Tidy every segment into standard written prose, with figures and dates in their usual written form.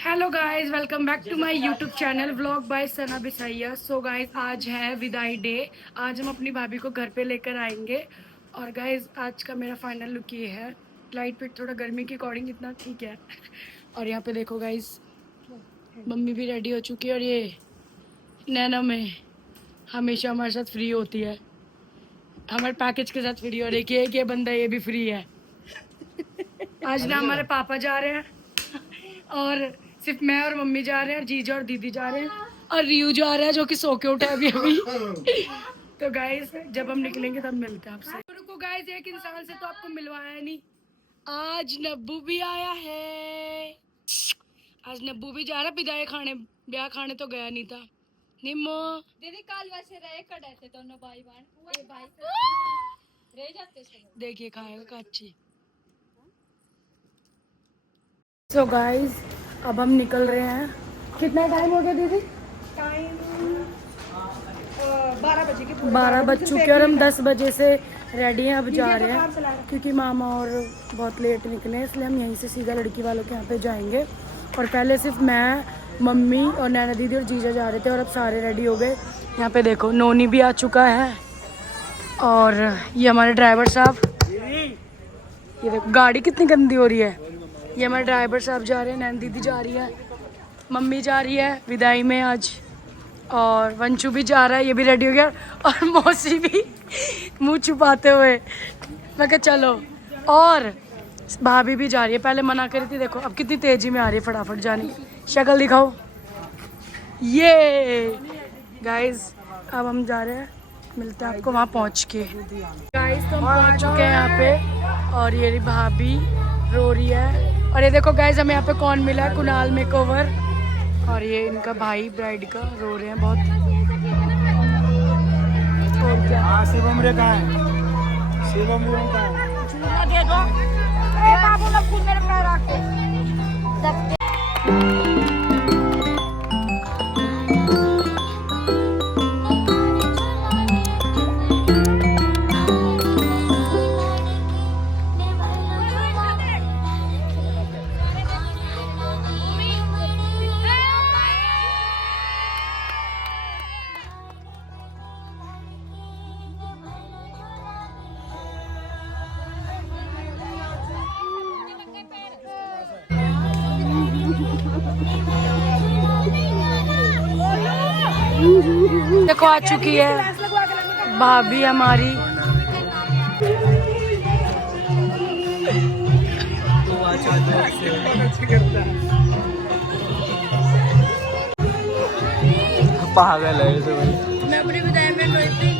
Hello guys, welcome back to my YouTube channel vlog by Sana Bisaiya. So guys, आज है विदाई day. आज हम अपनी भाभी को घर पे लेकर आएंगे। और गाइस, आज का मेरा फाइनल लुक ये है। लाइट फिट थोड़ा गर्मी के अकॉर्डिंग इतना ठीक है। और यहाँ पे देखो गाइस, मम्मी भी रेडी हो चुकी है। और ये नैना में हमेशा हमारे साथ फ्री होती है, हमारे पैकेज के साथ फ्री। और एक ये बंदा ये भी फ्री है। आज ना हमारे पापा जा रहे हैं और सिर्फ मैं और मम्मी जा रहे हैं, जीजा और दीदी जा रहे हैं, और रियू जा रहा है जो कि सो के उठा है अभी अभी। तो गाइस, जब हम निकलेंगे तब मिलते हैं आपसे। रुको गाइस, एक इंसान से तो आपको मिलवाया नहीं। आज नब्बू भी आया है। आज नब्बू भी जा रहा विदाई खाने, ब्याह खाने तो गया नहीं था। निम्मो दीदी काल वैसे रहे कड़े थे दोनों भाई बहन, भाई रह जाते थे। देखिए खाएगा कच्ची। सो गाइस, अब हम निकल रहे हैं। कितना टाइम हो गया दीदी? टाइम 12 बजे की 12 बज चुके हैं और हम 10 बजे से रेडी हैं। अब जा रहे हैं क्योंकि मामा और बहुत लेट निकले हैं, इसलिए हम यहीं से सीधा लड़की वालों के यहाँ पे जाएंगे। और पहले सिर्फ मैं, मम्मी और नैना दीदी और जीजा जा रहे थे, और अब सारे रेडी हो गए। यहाँ पे देखो नोनी भी आ चुका है, और ये हमारे ड्राइवर साहब। ये देखो गाड़ी कितनी गंदी हो रही है। ये हमारे ड्राइवर साहब जा रहे हैं, नैना दीदी जा रही है, मम्मी जा रही है विदाई में आज, और वंशु भी जा रहा है, ये भी रेडी हो गया। और मौसी भी मुंह छुपाते हुए। मैं कहा चलो। और भाभी भी जा रही है, पहले मना करी थी, देखो अब कितनी तेजी में आ रही है फटाफट जाने की। शक्ल दिखाओ। ये गाइस, अब हम जा रहे हैं, मिलते हैं आपको वहाँ पहुँच के। गाइस, तो हम पहुँच चुके हैं यहाँ पे, और ये भाभी रो रही है। और ये देखो गाइस, हमें यहाँ पे कौन मिला है, कुणाल मेकओवर। और ये इनका भाई ब्राइड का, रो रहे हैं बहुत। और क्या शिवम रे कहाँ है? शिवम रे कहाँ है? दे दो ए बाबू ना फूल मेरे पैर रखे। देखो आ चुकी है भाभी हमारी। पागल है तो मैं अपनी विदाई में रोई थी।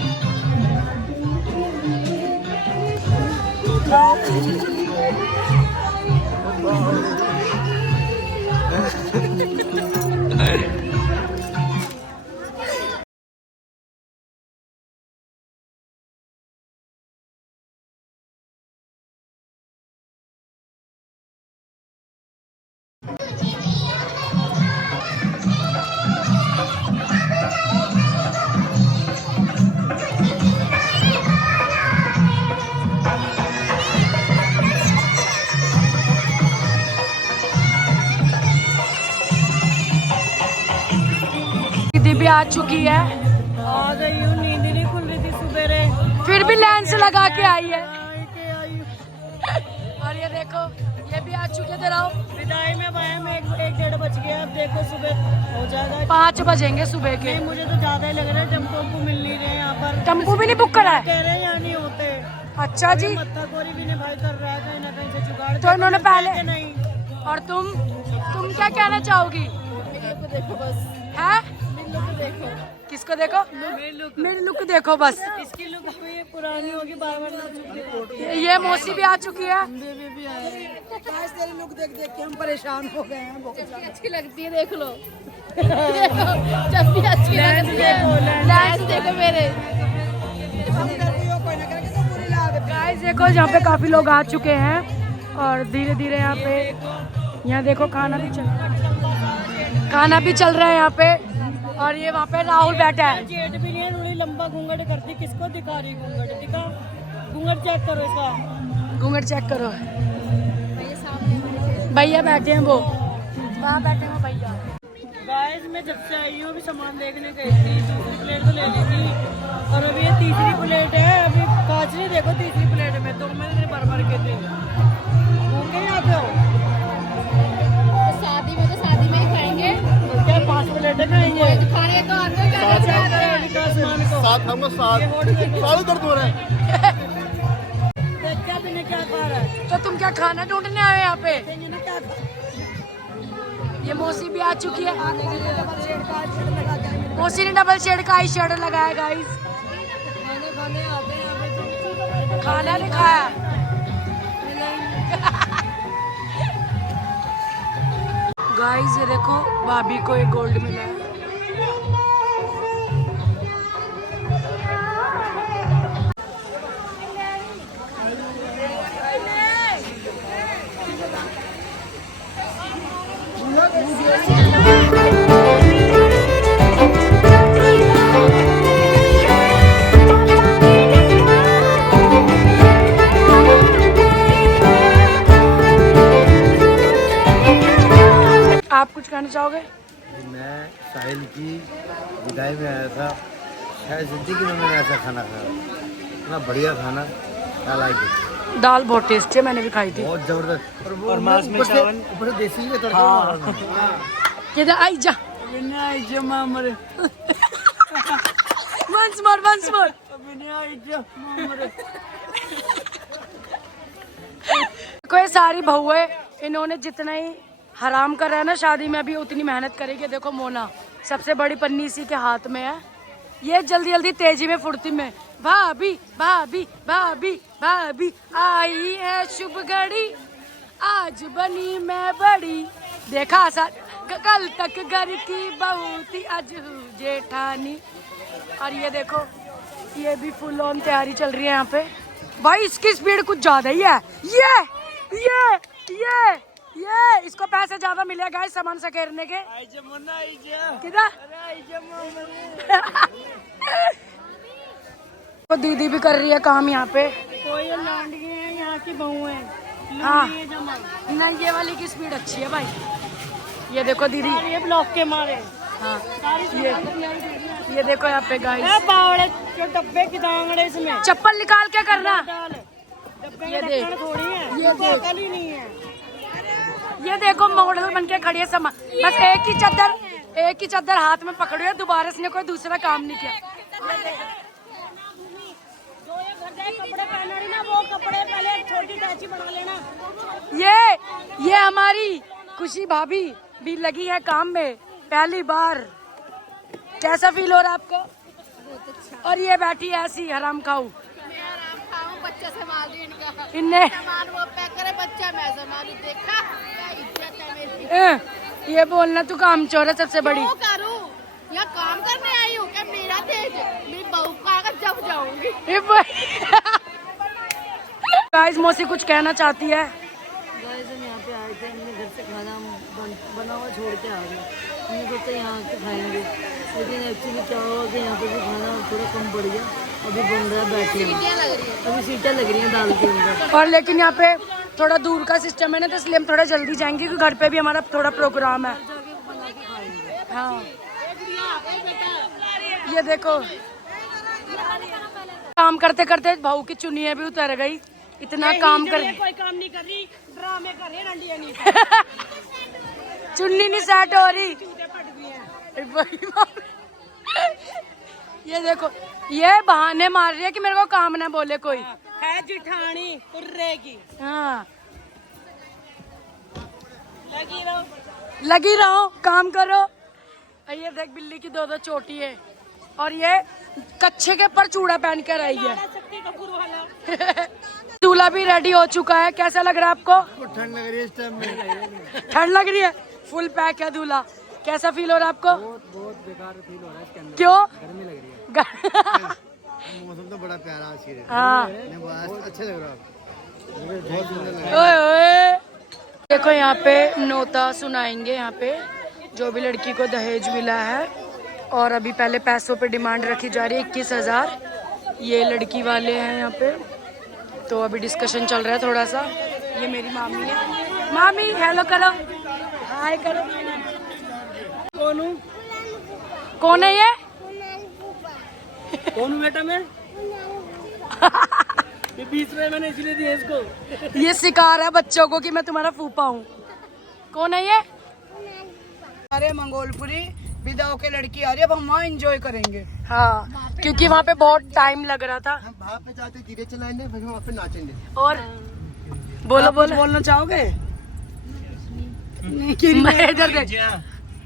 दीदी भी आ चुकी है। आ गई हूँ, नींद नहीं खुल रही थी सुबेरे, फिर भी लेंस लगा के आई है। और ये देखो, ये भी आ चुके थे। विदाई में भाई में एक 1-1:30 बज गया। अब देखो सुबह हो जाएगा 5 बजेंगे सुबह के। मुझे तो ज्यादा ही लग रहा है। टेम्पो मिल नहीं रहे यहाँ पर। टेम्पो भी नहीं बुक करा है? कह रहे हैं यहाँ नहीं होते। अच्छा जी। मत्ताकोरी भी नहीं भाई कर रहा है, कहीं ना कहीं से जुगाड़। तो इन्होंने पहले नहीं। और तुम क्या कहना चाहोगी? देखो बस है देखो किसको देखो? मेरी लुक देखो बस। इसकी लुक ये पुरानी होगी, बार-बार ये मौसी भी आ चुकी है। तेरी लुक देख देख के हम परेशान हो गए हैं। बहुत अच्छी लगती है, देख लो। जब भी अच्छी लगती है। लेंस देखो मेरे। गाइस देखो, यहाँ पे काफी लोग आ चुके हैं, और धीरे धीरे यहाँ देखो खाना भी चल रहा है यहाँ पे। और ये वहाँ पे राहुल बैठा है। जेट भी नहीं है, थोड़ी लंबा घूंघट करती। किसको दिखा रही घूंघट? दिखा घूंघट चेक करो इसका। घूंघट चेक करो। भैया बैठे हैं वो। वहाँ बैठे हो भैया। गाइस मैं जब से आई हूँ अभी सामान देखने गई थी, दूसरी प्लेट तो ले ली थी और अभी ये तीसरी प्लेट है। अभी कांच नहीं देखो तीसरी प्लेट में, 2 महीने भर भर के थे। घूम के आते हो तो शादी में ही खाएंगे। तो क्या 5 प्लेटें खाएंगे? खाने तो आते हैं साथ हम सारे दर्द हो रहे हैं। क्या तुमने क्या खा रहा है? तो तुम क्या खाना ढूंढने आए यहाँ पे? ये मौसी भी आ चुकी है। मौसी ने डबल शेड का आई शेड लगाया गाइस। खाना नहीं खाया। गाइस ये देखो भाभी को एक गोल्ड मिला है। आप कुछ कहना चाहोगे? मैं साहिल की विदाई में आया था, शायद जिंदगी में मैंने ऐसा खाना खाया, इतना बढ़िया खाना। दाल बहुत टेस्टी है, मैंने भी खाई थी। बहुत जबरदस्त। और मांस में चावल ऊपर से देसी का तड़का मारा। किधर आई जा मामरे once more कोई सारी बहू है, इन्होंने जितना ही हराम कर रहा है ना शादी में, अभी उतनी मेहनत करेगी। देखो मोना सबसे बड़ी पन्नी इसी के हाथ में है, ये जल्दी जल्दी तेजी में फुर्ती में भाभी भाभी भाभी भाभी आई है शुभ घड़ी, आज बनी मैं बड़ी। देखा कल तक घर की बहू थी, आज जेठानी। और ये देखो ये भी फुल ऑन तैयारी चल रही है यहाँ पे। भाई इसकी स्पीड कुछ ज्यादा ही है। ये इसको पैसे ज्यादा मिले गाइस सामान सकेरने के। किधर तो दीदी भी कर रही है काम यहाँ पे। कोई लांडी है यहाँ की बहू है। हाँ नहीं ये वाली की स्पीड अच्छी है भाई। ये देखो दीदी ये ब्लॉक के मारे। हाँ ये देखो यहाँ पे गाइस डब्बे की दांगड़े इसमें चप्पल निकाल के करना। ये देख थोड़ी है ये देखो मॉडल बन के खड़ी है समा। बस एक ही चादर हाथ में पकड़ो है, दोबारा इसने कोई दूसरा काम नहीं किया। कपड़े पहना रही ना वो कपड़े पहले छोटी टाची बना लेना। ये हमारी खुशी भाभी भी लगी है काम में पहली बार। कैसा फील हो रहा है आपको? बहुत अच्छा। और ये बैठी ऐसी हराम खाऊ। मैं हराम खाऊं, बच्चा संभाल रही इनका। इन्हें सामान वो पैक करे, बच्चा मैं संभालूं। देखा क्या इज्जत है मेरी। ये बोलना तू काम चोर है सबसे बड़ी। क्यों करूं? या काम करने आई हूँ क्या? मेरा तेज मेरी बहू का जब जाऊंगी। गाइस मौसी कुछ कहना चाहती है। गाइस हम यहाँ पे आए थे, हमने घर से खाना बना हुआ छोड़ के आ गए। हमने सोचा यहाँ के खाएंगे, लेकिन एक्चुअली क्या हुआ कि यहाँ पे भी खाना थोड़ा कम पड़ गया। अभी बन रहा है, बैठे हैं अभी सीटें लग रही हैं दाल के अंदर। और लेकिन यहाँ पे थोड़ा दूर का सिस्टम है ना, तो इसलिए हम थोड़ा जल्दी जाएंगे क्योंकि घर पे भी हमारा थोड़ा प्रोग्राम है। हाँ ये देखो काम करते करते बहू की चुन्नियाँ भी उतर गई। इतना काम कर कोई काम नहीं कर रही, ड्रामे कर रही नहीं। चुन्नी नहीं सेट हो रही। ये देखो ये बहाने मार रही है कि मेरे को काम ना बोले कोई है जिठानी रहेगी। हाँ लगी रहो काम करो। ये देख बिल्ली की 2 चोटी है और ये कच्छे के पर चूड़ा पहन कर आई है। दूल्हा भी रेडी हो चुका है। कैसा लग रहा है आपको? ठंड लग रही है इस टाइम में। ठंड लग रही है, फुल पैक है दूल्हा। कैसा फील हो रहा है आपको? बहुत बेकार फील हो रहा है इसके अंदर। क्यों? गर्मी लग रही है। मौसम तो बड़ा प्यारा है। हाँ अच्छा लग रहा है, बहुत सुंदर लग ओए ओए। देखो यहाँ पे नोता सुनाएंगे यहाँ पे जो भी लड़की को दहेज मिला है। और अभी पहले पैसों पे डिमांड रखी जा रही है 21,000। ये लड़की वाले हैं यहाँ पे, तो अभी डिस्कशन चल रहा है थोड़ा सा। ये मेरी मामी है। मामी हेलो करो। हाय करो। कौन है ये? कौन हूँ बेटा मैं? ये बीच में मैंने इसलिए दिया इसको। ये सिखा रहा है बच्चों को कि मैं तुम्हारा फूफा हूँ। कौन है ये? अरे मंगोलपुरी विदा होके लड़की आ रही है, अब हम वहाँ एंजॉय करेंगे। हाँ, क्योंकि वहाँ पे बहुत टाइम लग रहा था। हम वहाँ पे जाते धीरे चलाएंगे, फिर वहाँ पे नाचेंगे। और बोलो बोलो। बोलना चाहोगे? मैं इधर देख।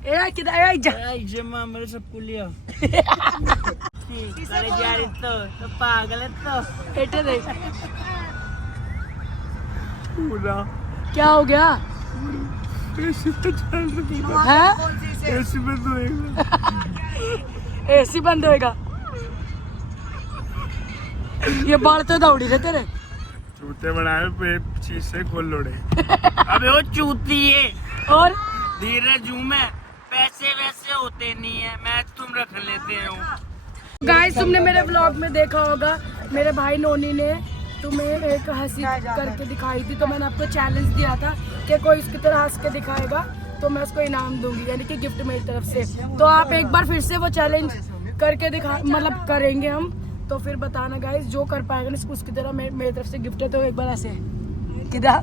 ए किधर है जा? जमा मेरे सब कुलिया। अरे यार तो पागल है तो। एटे देख। क्या हो गया? है? ऐसे बंद होएगा। एसी बंद होएगा। ये बाल तो दौड़ी रहे तेरे। चूते बनाए पे चीज से खोल लोड़े। अबे वो चूती है। और धीरे झूमे, पैसे वैसे होते नहीं है, मैच तुम रख लेते हो। गाइस तुमने मेरे व्लॉग में देखा होगा, मेरे भाई नोनी ने तुम्हें एक हंसी करके दिखाई थी, तो मैंने आपको चैलेंज दिया था कि कोई इसकी तरह हंस के दिखाएगा तो मैं उसको इनाम दूंगी, यानी कि गिफ्ट मेरी तरफ से। तो आप एक बार फिर से वो चैलेंज करके दिखा, मतलब करेंगे हम, तो फिर बताना गाइस जो कर पाएगा ना उसकी तरह मेरी तरफ से गिफ्ट है। तो एक बार ऐसे किधर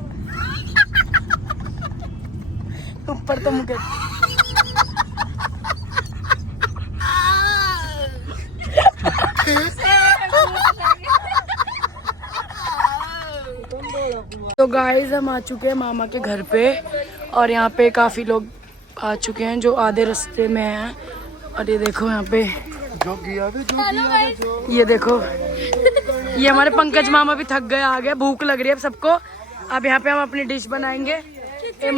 ऊपर तो मुझे तो गाइस हम आ चुके हैं मामा के घर पे, और यहाँ पे काफी लोग आ चुके हैं जो आधे रास्ते में हैं। और ये देखो यहाँ पे ये देखो, ये हमारे पंकज मामा भी थक गए, आ गए, भूख लग रही है अब सबको। अब यहाँ पे हम अपनी डिश बनाएंगे। ये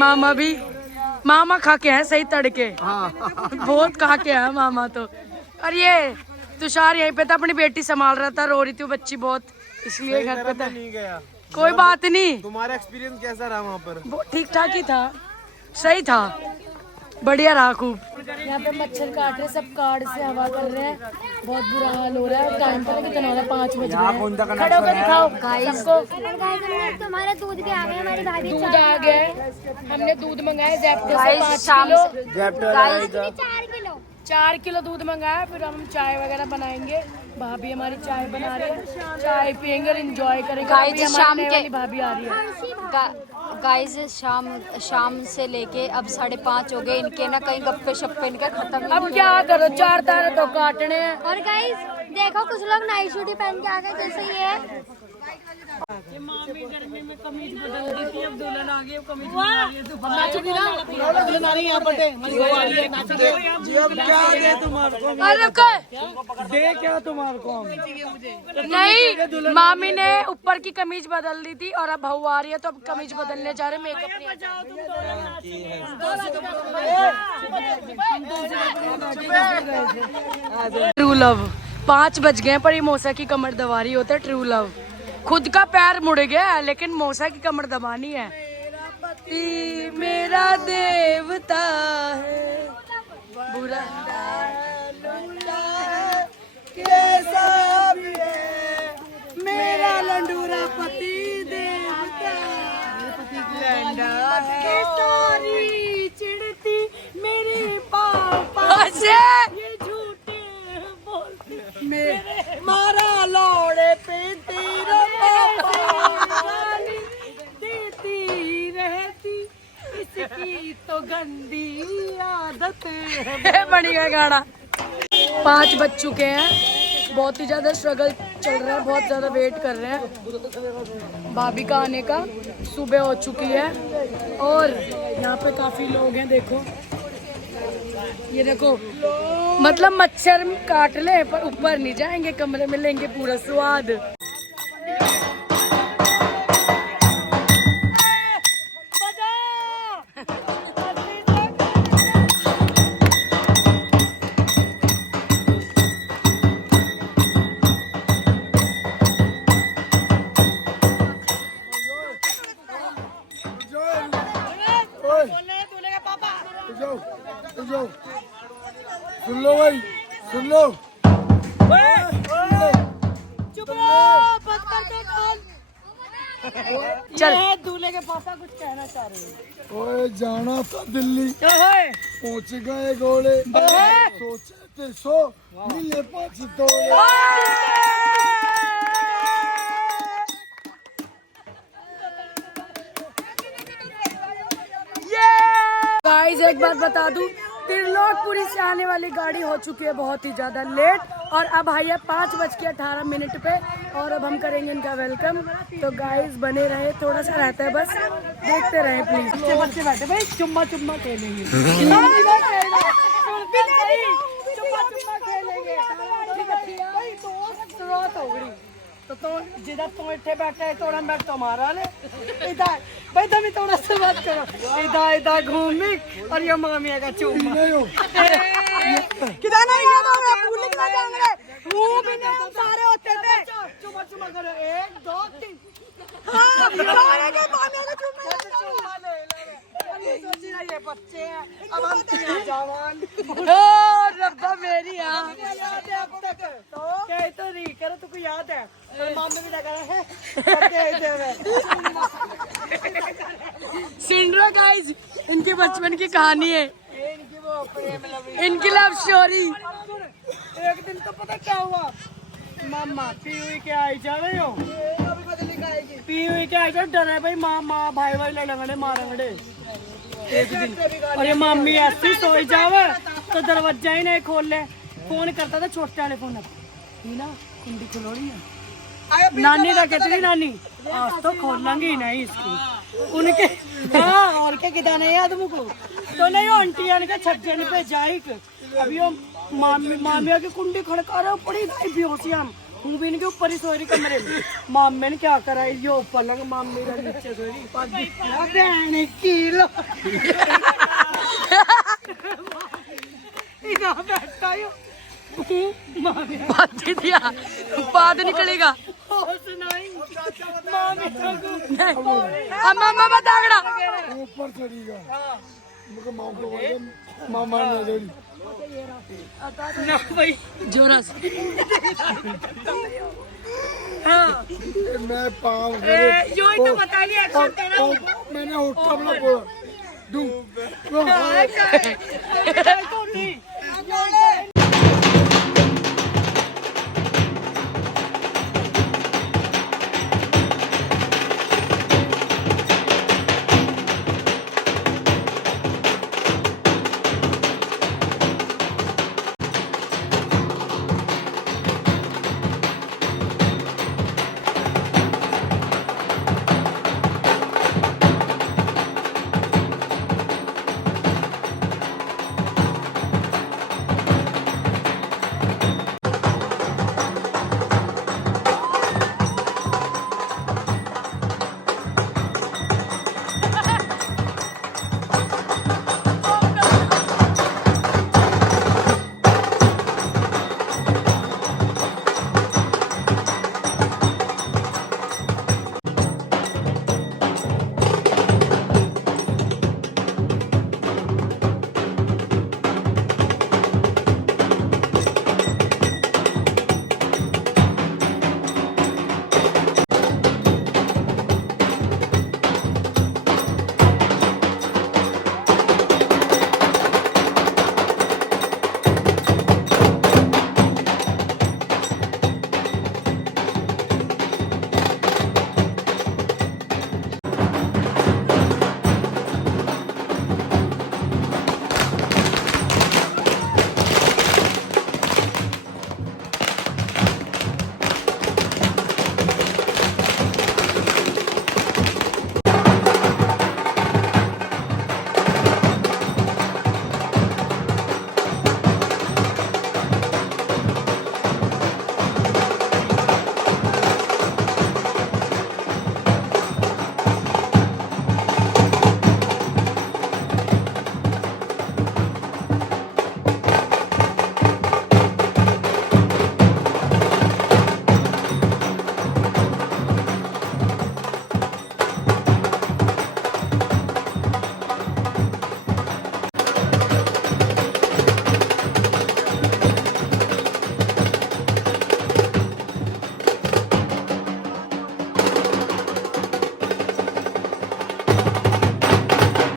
मामा खा के हैं सही तड़के, बहुत खा के हैं मामा तो। और ये तुषार यहीं पे था, अपनी बेटी संभाल रहा था, रो रही थी वो बच्ची बहुत, इसलिए घर पे था। नहीं गया। कोई बात नहीं, तुम्हारा एक्सपीरियंस कैसा रहा वहाँ पर? वो ठीक ठाक ही था, सही था, बढ़िया रहा खूब। यहाँ पे मच्छर काट रहे, सब कार्ड से हवा कर रहे हैं, बहुत बुरा हाल हो रहा है। टाइम पर कितना हो रहा है, 5 बज गए। खड़े होकर दिखाओ सबको। तुम्हारा दूध भी आ गया, हमारी भाभी दूध आ गया है, हमने दूध मंगाया ज़ेप्टो से 5 किलो, 4 किलो दूध मंगाया। फिर हम चाय वगैरह बनाएंगे, भाभी हमारी चाय बना रही है, चाय पियेंगे और एंजॉय करेंगे। गाइस शाम नई के वाली भाभी आ रही है। गाइस शाम से लेके अब 5:30 हो गए, इनके ना कहीं गप्पे शप्पे इनके खत्म ही अब क्या करो, 4 तारे तो काटने हैं। और गाइस देखो कुछ लोग नाइट शूट पहन के आ गए, जैसे ये है। नहीं, मामी ने ऊपर की कमीज बदल दी थी और अब बहू आ रही है तो अब कमीज बदलने जा रहे, मेकअप नहीं आ। ट्रू लव 5 बज गए पर ये मौसा की कमर दबा रही होता है। ट्रू लव खुद का पैर मुड़ गया है लेकिन मौसा की कमर दबानी है। मेरा देवता है बुरा कैसा भी है मेरा लंडूरा पति देवता, लंडन की सारी चिढ़ती मेरे पापा, ये झूठे बोलते मेरे मारा लौड़े पे तेरा देती रहती, इसकी तो गंदी आदत है। बढ़िया गाना। 5 बज चुके हैं, बहुत ही ज्यादा स्ट्रगल चल रहा है, बहुत ज्यादा वेट कर रहे हैं भाभी का आने का। सुबह हो चुकी है और यहाँ पे काफी लोग हैं, देखो ये देखो, मतलब मच्छर काट ले पर ऊपर नहीं जाएंगे, कमरे में लेंगे पूरा स्वाद। सुन लो भाई, सुन लो। चुप रहो, बंद कर दे कॉल। चल दूल्हे के पापा कुछ कहना चाह रहे हैं। ओए जाना था दिल्ली, ओए, पहुंच गए घोड़े, सोचे थे 100 मिले 5 तोड़े। गाइस एक बात बता दूं, त्रिलोकपुरी से आने वाली गाड़ी हो चुकी है बहुत ही ज्यादा लेट और अब आई है 5:18 पे और अब हम करेंगे इनका वेलकम। तो गाइस बने रहे, थोड़ा सा रहता है बस, देखते रहे प्लीज। बच्चे बैठे भाई, चुम्मा चुम्मा खेलेंगे, तो जिधर तुम इतने बैठे है थोड़ा बैठ तुम्हारा ने इधर भाई तुम थोड़ा सा बात करो, इधर इधर घूमी और ये मामिया का चुम्मा किधर नहीं है मामला पुलिस ना जाएंगे वो भी नहीं हम सारे होते थे चुम्मा चुम्मा करो 1 2 3 हां सारे के मामिया का चुम्मा ले सोची ना ये बच्चे हैं अब हम जवान ओ रब्बा मेरी यार याद है अब तक तो क्या तो नहीं करो तुमको याद है मामले भी लगा है सिंड्रा गाइस इनके बचपन की कहानी है, इनकी लव स्टोरी। एक दिन तो पता क्या हुआ, मामा पी हुई के आई जा रहे हो, पी हुई के आई जा डरे भाई माँ भाई लड़ंगड़े मारंगड़े एक दिन, और ये मामी ऐसी सोई जावे तो दरवाजा ही नहीं खोल ले, फोन करता था छोटे वाले फोन ना कुंडी खुलो रही है नानी का कहती थी नानी आज तो खोलेंगे ही नहीं इसको उनके हाँ और क्या किदा नहीं याद मुझको तो नहीं वो आंटी के छज्जे पे जाई अभी वो मामिया की कुंडी खड़का रहे पड़ी गई बेहोशी हम हूँ भी इनके ऊपर ही सो रही कमरे में। मामे ने क्या करा यो पलंग मामी का नीचे सो रही किलो बाद निकलेगा मामा बतागड़ा ऊपर चढ़ेगा मुझे मामा ने जोड़ी ना भाई जोरा से हाँ मैं पाँव यो ही तो बता दिया एक्शन तेरा मैंने उठा बना बोला दूं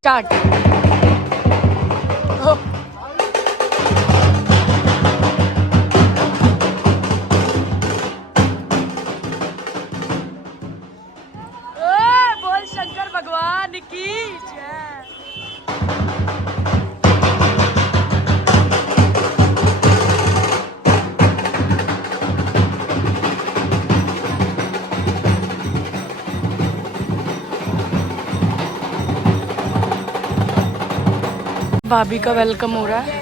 स्टार्ट। बोल शंकर भगवान की जय। भाभी का वेलकम हो रहा है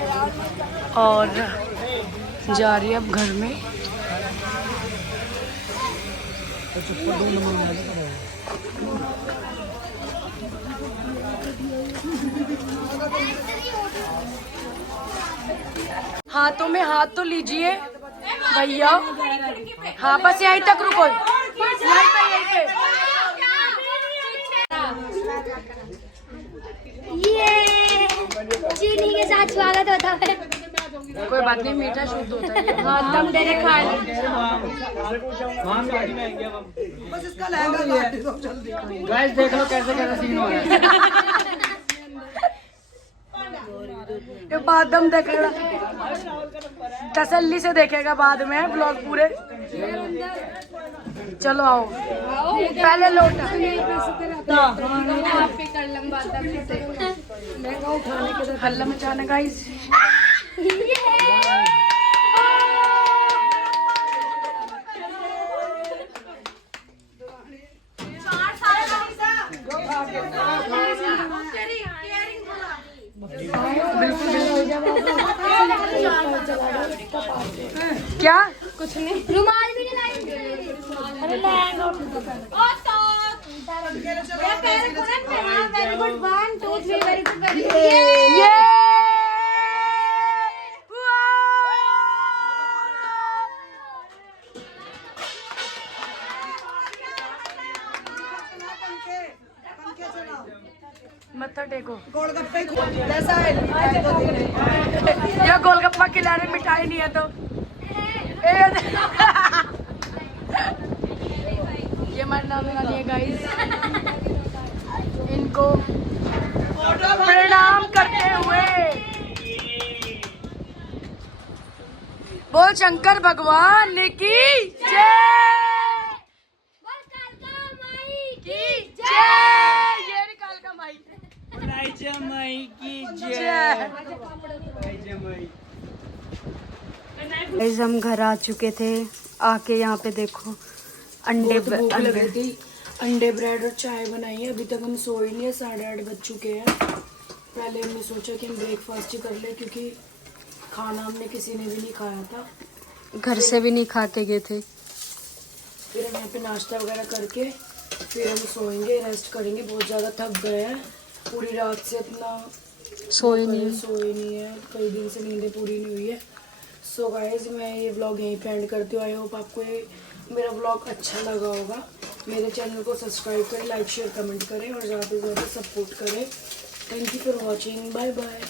और जा रही है अब घर में। हाथों में हाथ तो लीजिए भैया। हाँ बस यहीं तक रुको, यहीं पे। चीनी के साथ स्वागत होता है। कोई बात नहीं, मीठा शुद्ध होता है। हाँ दम दे रहे खा ली। गाइस देख लो कैसे कैसे सीन हो रहा है। ये बाद दम देखेगा, तसल्ली से देखेगा बाद में ब्लॉग पूरे। चलो आओ पहले लोटा हल्ला मचाने का इस क्या कुछ नहीं, रुमाल भी नहीं लाई। अरे lehenga very good 1 2 3 very good very good. ये मत्था टेको। ये गोलगप्पा खिलाने मिठाई नहीं है तो ये हमारे नाम वाली है गाइस, इनको प्रणाम करते हुए बोल शंकर भगवान की जय। की जय। ये कालका माई की जय। गाइस हम घर आ चुके थे, आके यहाँ पे देखो अंडे अंडे ब्रेड और चाय बनाई है। अभी तक हम सोए नहीं है, 8:30 बज चुके हैं। पहले हमने सोचा कि हम ब्रेकफास्ट ही कर ले, क्योंकि खाना हमने किसी ने भी नहीं खाया था, घर से भी नहीं खा के गए थे। फिर हम यहाँ पे नाश्ता वगैरह करके फिर हम सोएंगे, रेस्ट करेंगे। बहुत ज़्यादा थक गए हैं, पूरी रात से इतना सोए नहीं है, कई दिन से नींदें पूरी नहीं हुई है। सो गाइस मैं ये व्लॉग यहीं पे एंड करती हूँ। आई होप आपको ये मेरा व्लॉग अच्छा लगा होगा। मेरे चैनल को सब्सक्राइब करें, लाइक शेयर कमेंट करें और ज़्यादा से ज़्यादा सपोर्ट करें। Thank you for watching, bye bye.